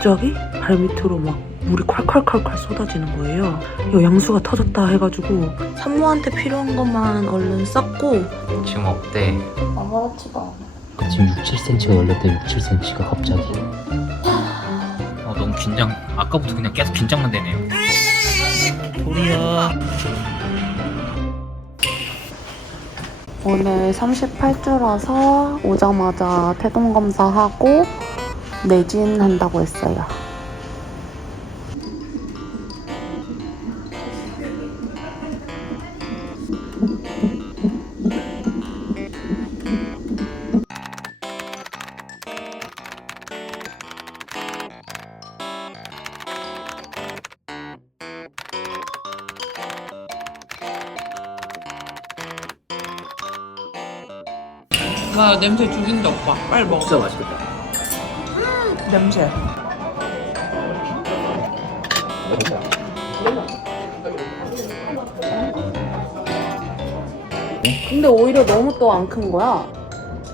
갑자기 발밑으로 막 물이 콸콸콸콸 쏟아지는 거예요. 이거 양수가 터졌다 해가지고 산모한테 필요한 것만 얼른 쌌고. 지금 어때? 아무렇지가 않아. 지금 6-7cm가 열렸대. 6-7cm가 갑자기. 너무 긴장. 아까부터 그냥 계속 긴장만 되네요. 도리야. 오늘 38주라서 오자마자 태동 검사하고 내진한다고 했어요. 와, 냄새 죽인다 오빠. 빨리 먹어. 진짜 맛있겠다. 냄새. 근데 오히려 너무 또 안 큰 거야.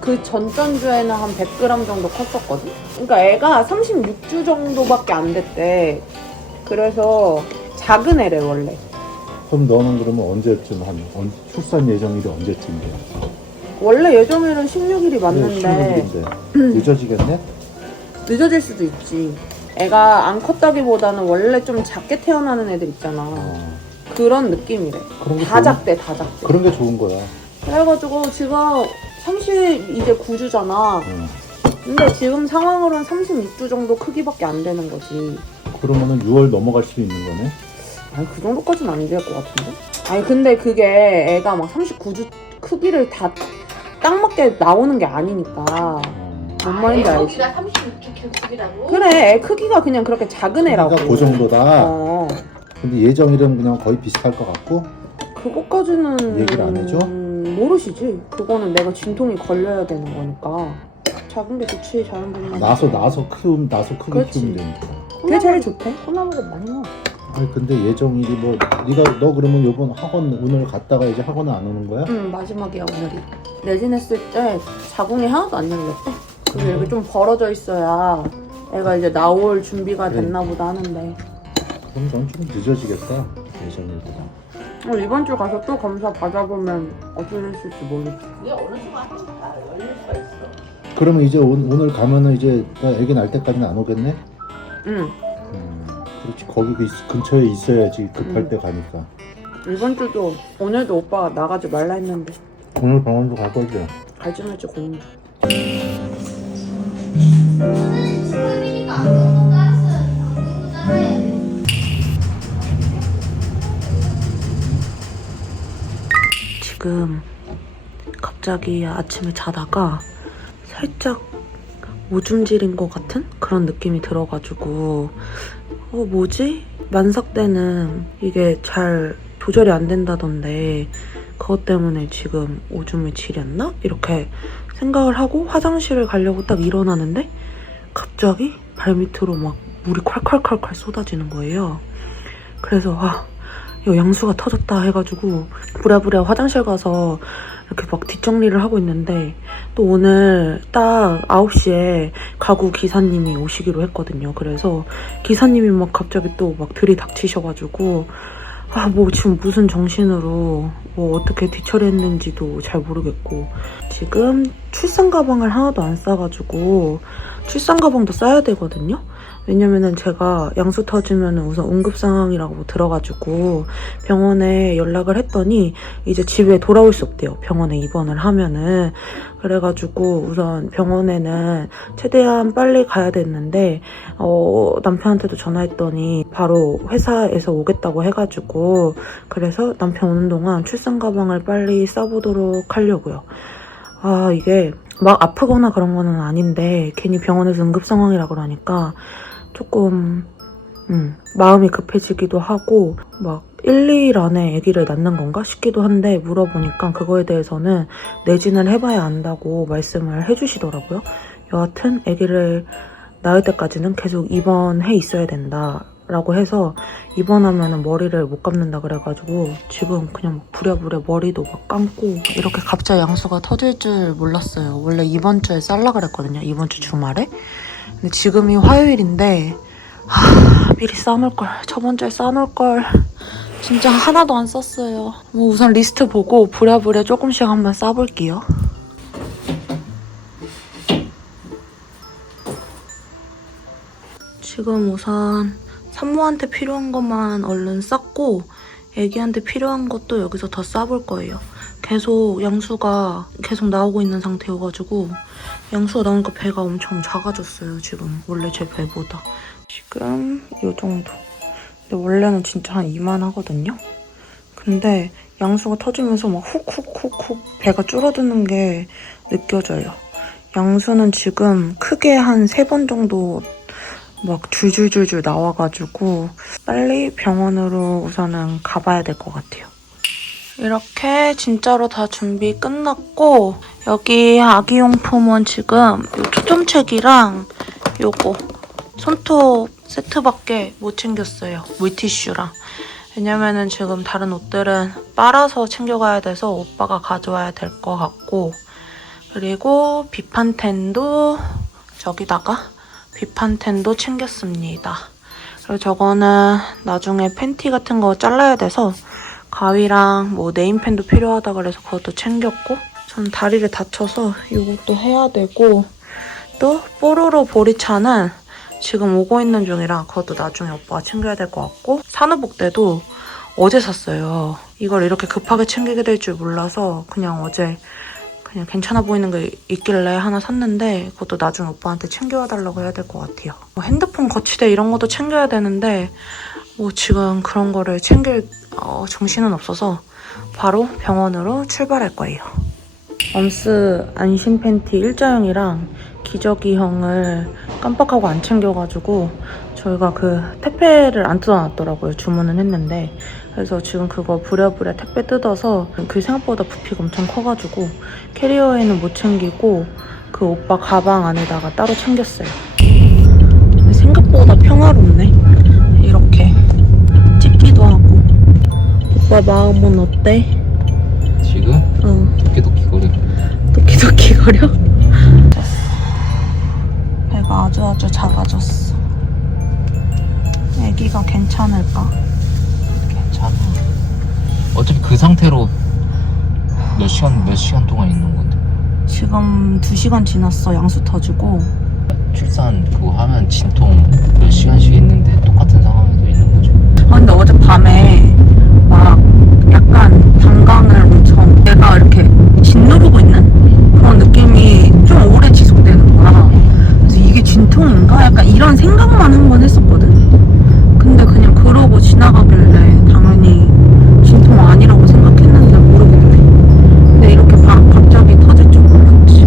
그 전전주에는 한 100g 정도 컸었거든? 그러니까 애가 36주 정도밖에 안 됐대. 그래서 작은 애래 원래. 그럼 너는 그러면 언제쯤 출산 예정일이 언제쯤이야? 원래 예정일은 16일이 맞는데 16일인데 늦어지겠네? 늦어질 수도 있지. 애가 안 컸다기보다는 원래 좀 작게 태어나는 애들 있잖아. 그런 느낌이래. 그런 게 다 좋은- 작대 다 작대. 그런 게 좋은 거야. 그래가지고 지금 39주잖아. 근데 지금 상황으로는 36주 정도 크기밖에 안 되는 거지. 그러면은 6월 넘어갈 수도 있는 거네? 아니 그 정도까지는 안 될 것 같은데? 아니 근데 그게 애가 막 39주 크기를 다 딱 맞게 나오는 게 아니니까. 뭔 말인지 알지? 애가 36kg 크기라고? 그래 애 크기가 그냥 그렇게 작은 애라고. 그 정도다. 어. 근데 예정일은 그냥 거의 비슷할 것 같고. 그것까지는 얘기를 안 해줘? 모르시지. 그거는 내가 진통이 걸려야 되는 거니까. 작은 게 좋지 자연분만. 나서 크게 그렇지. 키우면 되니까. 그게 제일 좋대. 콩나물도 많이 넣어. 아니 근데 예정일이 뭐 너 그러면 요번 학원 오늘 갔다가 이제 학원은 안 오는 거야? 응 마지막이야 오늘이. 내진했을 때 자궁이 하나도 안 열렸대. 그리고 이렇게 좀 벌어져 있어야 애가 이제 나올 준비가 됐나 보다 하는데. 그럼 넌 좀 늦어지겠다 예정일보다. 이번 주 가서 또 검사 받아보면 어떻게 됐을지 모르겠어. 이게 어느 순간 다 열릴 수가 있어. 그러면 이제 오늘 가면은 이제 애기 날 때까지는 안 오겠네? 응. 그렇지. 거기 근처에 있어야지 급할 때 가니까. 이번 주도 오늘도 오빠가 나가지 말라 했는데 오늘 병원도 갈 거지? 갈지 말지 고민. 지금 갑자기 아침에 자다가 살짝 오줌질인 것 같은 그런 느낌이 들어가지고 뭐지? 만삭 때는 이게 잘 조절이 안 된다던데 그것 때문에 지금 오줌을 지렸나? 이렇게 생각을 하고 화장실을 가려고 딱 일어나는데 갑자기 발밑으로 막 물이 콸콸콸콸 쏟아지는 거예요. 그래서 이거 양수가 터졌다 해가지고 부랴부랴 화장실 가서 이렇게 막 뒷정리를 하고 있는데 또 오늘 딱 9시에 가구 기사님이 오시기로 했거든요. 그래서 기사님이 막 갑자기 또 막 들이닥치셔가지고 뭐 지금 무슨 정신으로 뭐 어떻게 뒤처리했는지도 잘 모르겠고 지금 출산 가방을 하나도 안 싸가지고 출산 가방도 싸야 되거든요. 왜냐면은 제가 양수 터지면은 우선 응급 상황이라고 들어가지고 병원에 연락을 했더니 이제 집에 돌아올 수 없대요. 병원에 입원을 하면은. 그래가지고 우선 병원에는 최대한 빨리 가야 됐는데 남편한테도 전화했더니 바로 회사에서 오겠다고 해가지고 그래서 남편 오는 동안 출산 가방을 빨리 싸보도록 하려고요. 이게 막 아프거나 그런 거는 아닌데 괜히 병원에서 응급 상황이라 그러니까 조금 마음이 급해지기도 하고 막 1, 2일 안에 아기를 낳는 건가 싶기도 한데 물어보니까 그거에 대해서는 내진을 해봐야 안다고 말씀을 해주시더라고요. 여하튼 아기를 낳을 때까지는 계속 입원해 있어야 된다라고 해서 입원하면 머리를 못 감는다 그래가지고 지금 그냥 부랴부랴 머리도 막 감고 이렇게 갑자기 양수가 터질 줄 몰랐어요. 원래 이번 주에 쌀라 그랬거든요. 이번 주 주말에. 근데 지금이 화요일인데 미리 싸놓을걸. 저번 주에 싸놓을걸. 진짜 하나도 안 썼어요. 뭐 우선 리스트 보고 부랴부랴 조금씩 한번 싸볼게요. 지금 우선 산모한테 필요한 것만 얼른 쌌고 애기한테 필요한 것도 여기서 더 싸볼 거예요. 계속 양수가 계속 나오고 있는 상태여가지고 양수가 나오니까 배가 엄청 작아졌어요. 지금 원래 제 배보다. 지금 이 정도. 근데 원래는 진짜 한 이만 하거든요. 근데 양수가 터지면서 막 훅훅훅훅 배가 줄어드는 게 느껴져요. 양수는 지금 크게 한 3번 정도 막 줄줄줄줄 나와가지고 빨리 병원으로 우선은 가봐야 될 것 같아요. 이렇게 진짜로 다 준비 끝났고 여기 아기용품은 지금 요 초점책이랑 요거 손톱 세트밖에 못 챙겼어요. 물티슈랑. 왜냐면은 지금 다른 옷들은 빨아서 챙겨가야 돼서 오빠가 가져와야 될 것 같고 그리고 비판텐도 저기다가 비판텐도 챙겼습니다. 그리고 저거는 나중에 팬티 같은 거 잘라야 돼서 가위랑 뭐 네임펜도 필요하다 그래서 그것도 챙겼고 저는 다리를 다쳐서 이것도 해야 되고 또 뽀로로 보리차는 지금 오고 있는 중이라 그것도 나중에 오빠가 챙겨야 될 것 같고 산후복대도 어제 샀어요. 이걸 이렇게 급하게 챙기게 될 줄 몰라서 그냥 어제 그냥 괜찮아 보이는 게 있길래 하나 샀는데 그것도 나중에 오빠한테 챙겨와 달라고 해야 될 것 같아요. 뭐 핸드폰 거치대 이런 것도 챙겨야 되는데 뭐 지금 그런 거를 챙길 정신은 없어서 바로 병원으로 출발할 거예요. 엄스 안심 팬티 일자형이랑 기저귀형을 깜빡하고 안 챙겨가지고 저희가 그 택배를 안 뜯어놨더라고요. 주문은 했는데 그래서 지금 그거 부랴부랴 택배 뜯어서 그 생각보다 부피가 엄청 커가지고 캐리어에는 못 챙기고 그 오빠 가방 안에다가 따로 챙겼어요. 근데 생각보다 평화롭네. 이렇게 찝기도 하고. 오빠 마음은 어때? 지금? 도끼도끼거려. 도끼도끼거려? 배가 아주 작아졌어. 애기가 괜찮을까? 괜찮아. 어차피 그 상태로 몇 시간 동안 있는 건데. 지금 2시간 지났어. 양수 터지고. 출산 그거 하면 진통 몇 시간씩 있는데 똑같은 상황에도 있는 거죠. 근데 어젯밤에 막 약간 방광을 엄청 내가 이렇게 짓누르고 있는 그런 느낌이 좀 오래 지속되는 거야. 그래서 이게 진통인가? 약간 이런 생각만 한 번 했었거든. 근데 그냥 그러고 지나가길래 당연히 진통 아니라고 생각했는데 모르겠네. 근데 이렇게 갑자기 터질 줄 몰랐지.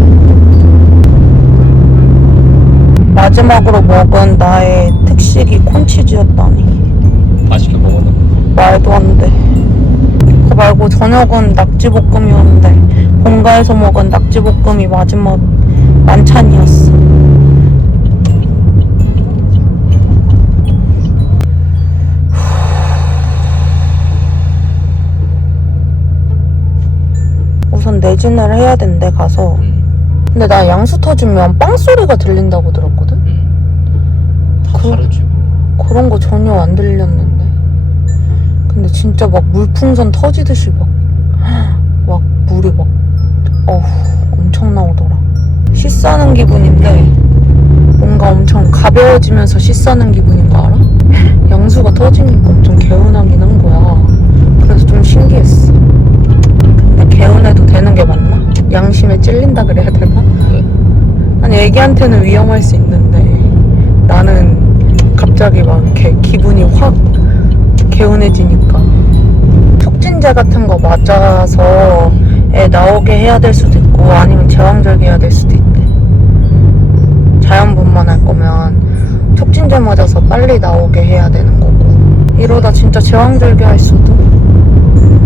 마지막으로 먹은 나의 특식이 콘치즈였다니. 맛있게 먹었나? 말도 안 돼. 그거 말고 저녁은 낙지볶음이었는데 본가에서 먹은 낙지볶음이 마지막 만찬이었어. 우선 내진을 해야 된대 가서. 근데 나 양수 터지면 빵 소리가 들린다고 들었거든? 다 다르지 뭐. 그런 거 전혀 안 들렸는데. 근데 진짜 막 물풍선 터지듯이 막 물이 막 엄청 나오더라. 씻싸는 기분인데 뭔가 엄청 가벼워지면서 씻싸는 기분인 거 알아? 양수가 터지니까 엄청 개운하긴 한 거야. 그래서 좀 신기했어. 근데 개운해도 되는 게 맞나? 양심에 찔린다 그래야 되나? 왜? 아니 애기한테는 위험할 수 있는데 나는 갑자기 막 이렇게 기분이 확 개운해지니까 촉진제 같은 거 맞아서 애 나오게 해야 될 수도 있고 아니면 제왕절개 해야 될 수도 있대. 자연분만 할 거면 촉진제 맞아서 빨리 나오게 해야 되는 거고 이러다 진짜 제왕절개 할 수도.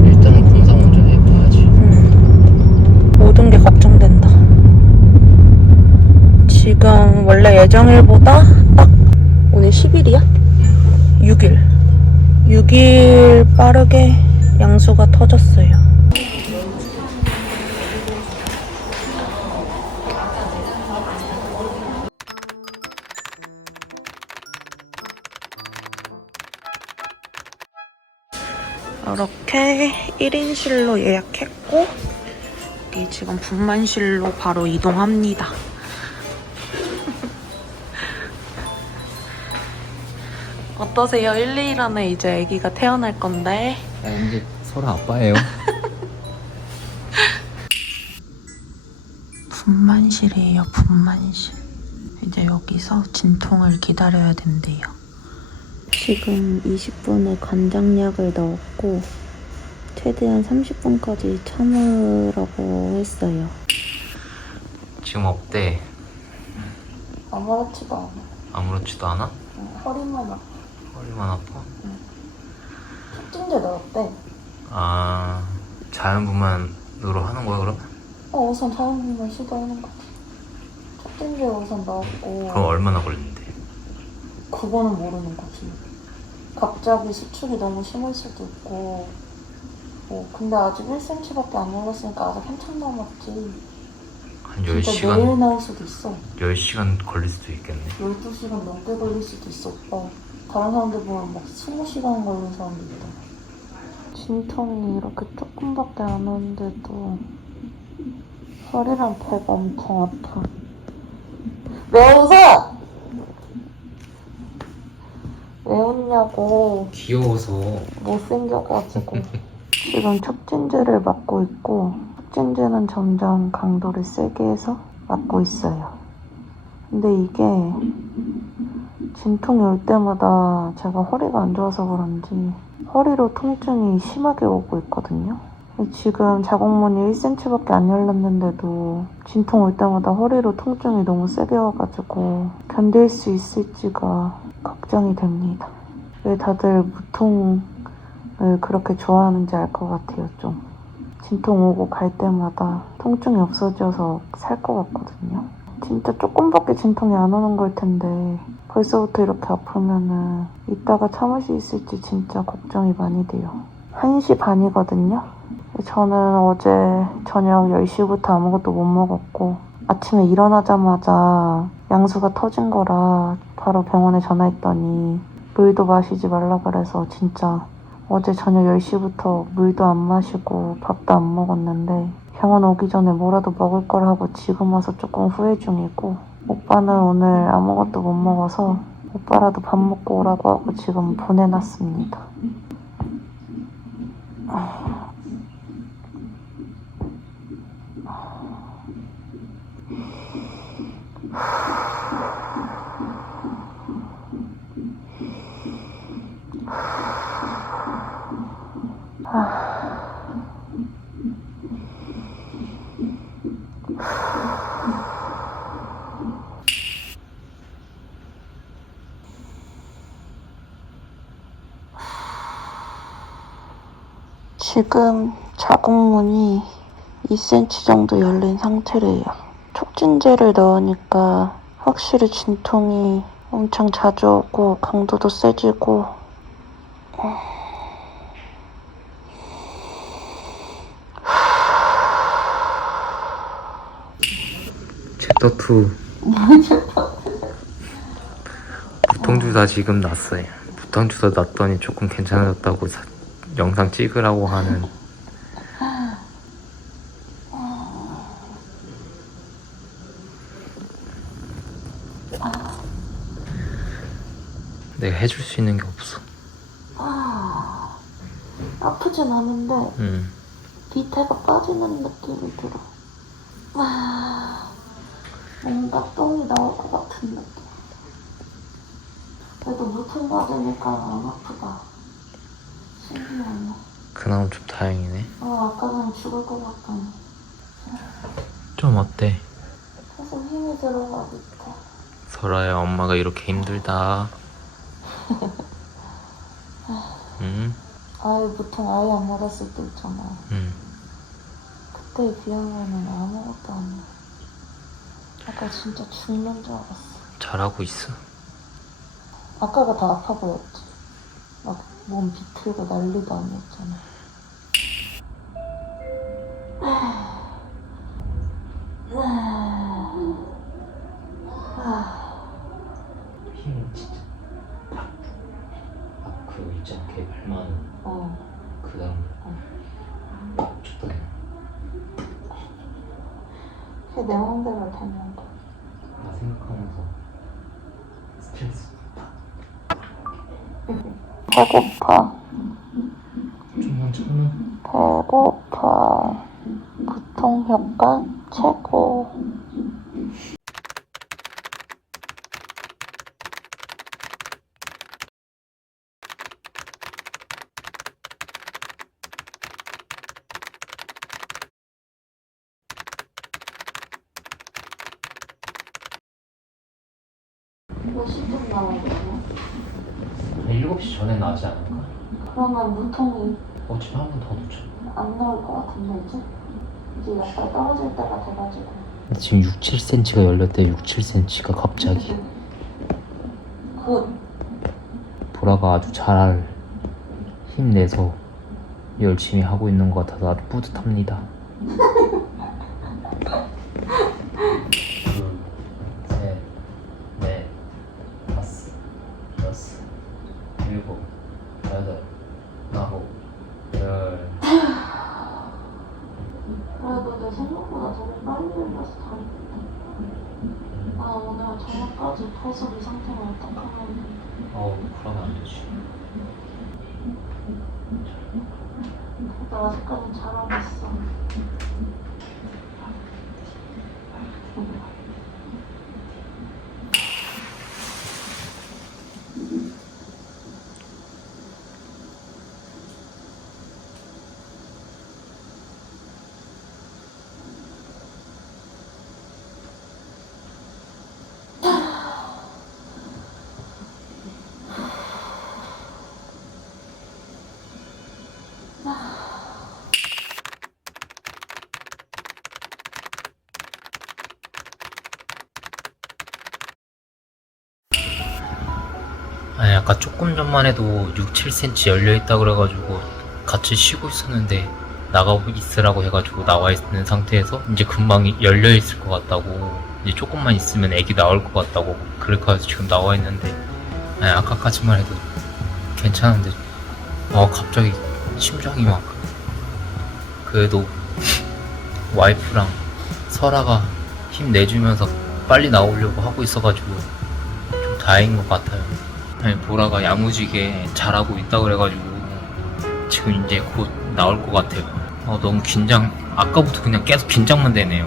일단은 검사 먼저 해봐야지. 모든 게 걱정된다. 지금 원래 예정일보다 딱 오늘 10일이야? 6일 빠르게 양수가 터졌어요. 이렇게 1인실로 예약했고 여기 지금 분만실로 바로 이동합니다. 어떠세요? 1, 2일 안에 이제 아기가 태어날 건데. 이제 설아 아빠예요. 분만실이에요, 분만실. 이제 여기서 진통을 기다려야 된대요. 지금 20분에 관장약을 넣었고 최대한 30분까지 참으라고 했어요. 지금 어때? 아무렇지도 않아. 아무렇지도 않아? 허리만 아파. 허리만 아파? 촉진제 넣었대. 아, 자연 분만으로 하는 거야 그럼? 우선 자연분만 시도하는 거지. 촉진제 우선 넣었고. 그럼 얼마나 걸리는데? 그거는 모르는 거지. 갑자기 수축이 너무 심할 수도 있고. 근데 아직 1cm밖에 안 올랐으니까 아직 한참 남았지. 한 진짜 10시간? 내일 나올 수도 있어. 10시간 걸릴 수도 있겠네. 12시간 넘게 걸릴 수도 있어, 오빠. 다른 사람들 보면 막 20시간 걸린 사람도 있다. 진통이 이렇게 조금밖에 안 오는데도 허리랑 배가 엄청 아파. 왜 웃어? 왜 웃냐고. 귀여워서. 못생겨가지고. 지금 촉진제를 맞고 있고 촉진제는 점점 강도를 세게 해서 맞고 있어요. 근데 이게 진통이 올 때마다 제가 허리가 안 좋아서 그런지 허리로 통증이 심하게 오고 있거든요. 지금 자궁문이 1cm밖에 안 열렸는데도 진통 올 때마다 허리로 통증이 너무 세게 와가지고 견딜 수 있을지가 걱정이 됩니다. 왜 다들 무통을 그렇게 좋아하는지 알 것 같아요, 좀. 진통 오고 갈 때마다 통증이 없어져서 살 것 같거든요. 진짜 조금밖에 진통이 안 오는 걸 텐데 벌써부터 이렇게 아프면은 이따가 참을 수 있을지 진짜 걱정이 많이 돼요. 1시 반이거든요. 저는 어제 저녁 10시부터 아무것도 못 먹었고 아침에 일어나자마자 양수가 터진 거라 바로 병원에 전화했더니 물도 마시지 말라 그래서 진짜 어제 저녁 10시부터 물도 안 마시고 밥도 안 먹었는데 병원 오기 전에 뭐라도 먹을 걸 하고 지금 와서 조금 후회 중이고 오빠는 오늘 아무것도 못 먹어서 오빠라도 밥 먹고 오라고 하고 지금 보내놨습니다. 지금 자궁문이 2cm 정도 열린 상태래요. 촉진제를 넣으니까 확실히 진통이 엄청 자주 오고 강도도 세지고 챕터2 무통주사 지금 났어요. 무통주사 났더니 조금 괜찮아졌다고 영상 찍으라고 하는. 내가 해줄 수 있는 게 없어. 아프진 않은데 응. 밑에가 빠지는 느낌이 들어. 뭔가 똥이 나올 것 같은 느낌. 그래도 무통 맞으니까 안 아프다. 신기하네. 그나마 좀 다행이네. 아까 전에 죽을 것 같더니 좀 어때? 계속 힘이 들어가 밑에. 설아야, 엄마가 이렇게 힘들다. 응? 아예 무통 아예 안 맞았을 때 있잖아. 응. 그때에 비하면은 아무것도 아니야. 아까 진짜 죽는 줄 알았어. 잘하고 있어. 아까가 더 아파 보였지. 막 몸 비틀고 난리도 아니었잖아. 힘 진짜 그 있잖아, 걔 발만 그다음 좋다. 그게 내 마음대로 되면 돼. 나 생각하면서 스트레스 배고파. 좀만 참아. 배고파. 구통 효과 최고. 몇 시쯤 나와야 되나? 7시 전에 나오지 않을까? 그러면 무통이 어차피 한 번 더 놓쳐. 안 나올 것 같은데 이제? 이제 약간 떨어질 때가 돼가지고. 지금 6, 7cm가 열렸대. 6, 7cm가 갑자기. 보라가 아주 잘 힘내서 열심히 하고 있는 것 같아서 아주 뿌듯합니다. 둘, 셋, 넷, 다섯, 여섯, 일곱, 여덟, 아홉, 열. 그래도 내 생각보다 되게 빨리 열려서 다행이다. 나 오늘 저녁까지 계속 이 상태로 어떡하면. 그러면 안 되지. 그래도 아직까지 잘하고 있어. 아니 아까 조금 전만 해도 6, 7cm 열려있다 그래가지고 같이 쉬고 있었는데 나가고 있으라고 해가지고 나와 있는 상태에서 이제 금방 열려있을 것 같다고, 이제 조금만 있으면 애기 나올 것 같다고 그렇게 해서 지금 나와 있는데, 아니 아까까지만 해도 괜찮은데 갑자기 심장이 막, 그래도 와이프랑 설아가 힘내주면서 빨리 나오려고 하고 있어가지고 좀 다행인 것 같아요. 아니 보라가 야무지게 잘하고 있다 그래가지고 지금 이제 곧 나올 것 같아요. 너무 긴장, 아까부터 그냥 계속 긴장만 되네요.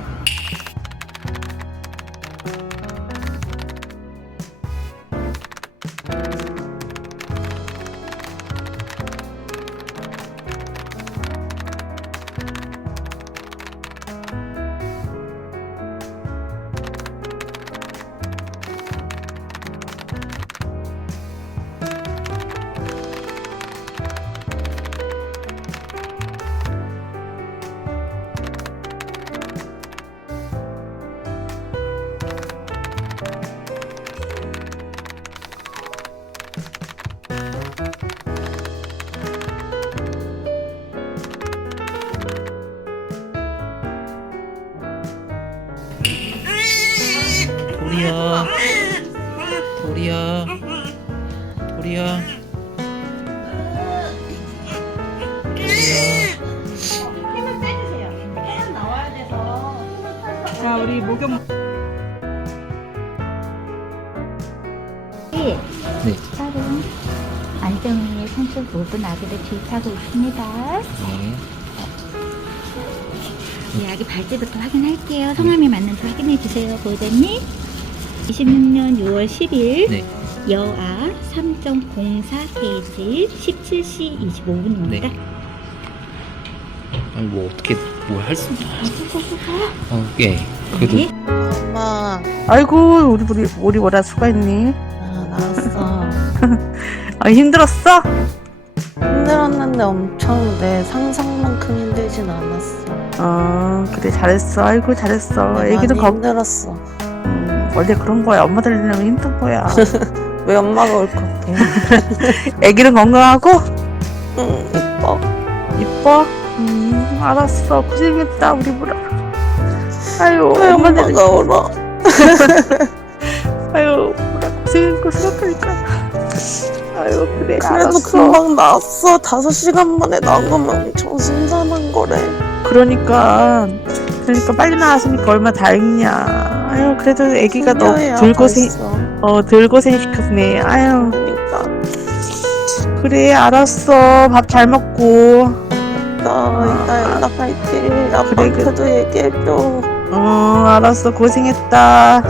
도리야, 도리야, 도리야, 도리야. 자, 우리 목욕. 네. 딸은 안정위의 산속 모든 아기를 주입하고 있습니다. 네. 네, 아기 발찌부터 확인할게요. 성함이 맞는지 확인해 주세요, 보호자님. 26년 6월 10일 네. 여아 3.04kg 17시 25분입니다. 네. 아니 뭐 어떻게 뭘 할 수? 예. 그래도 네. 엄마, 아이고, 우리 뭐라 수고했니? 나왔어. 아, 힘들었어? 힘들었는데 엄청 내 상상만큼 힘들진 않았어. 그래, 잘했어. 아이고, 잘했어. 많이 애기도 힘들었어. 원래 그런 거야. 엄마들 이러면 힘든 거야. 왜 엄마가 울컥해? 애기는 건강하고? 응, 이뻐. 이뻐? 알았어. 고생했다, 우리 보라. 아유, 왜 엄마들. 엄마가 울어? 아유, 보라 고생했고 생각하니까. 아유 그래 그래도 알았어. 금방 나왔어. 5시간 만에 나온 거면 엄청 순산한 거래. 그러니까 빨리 나왔으니까 얼마나 다행이냐. 아유 그래도 애기가 너 신기해요, 들고생 벌써. 들고생 시켰네. 아유 그러니까 그래 알았어. 밥 잘 먹고. 이따 연락할게. 그래. 아빠한테도 얘기해줘. 알았어 고생했다.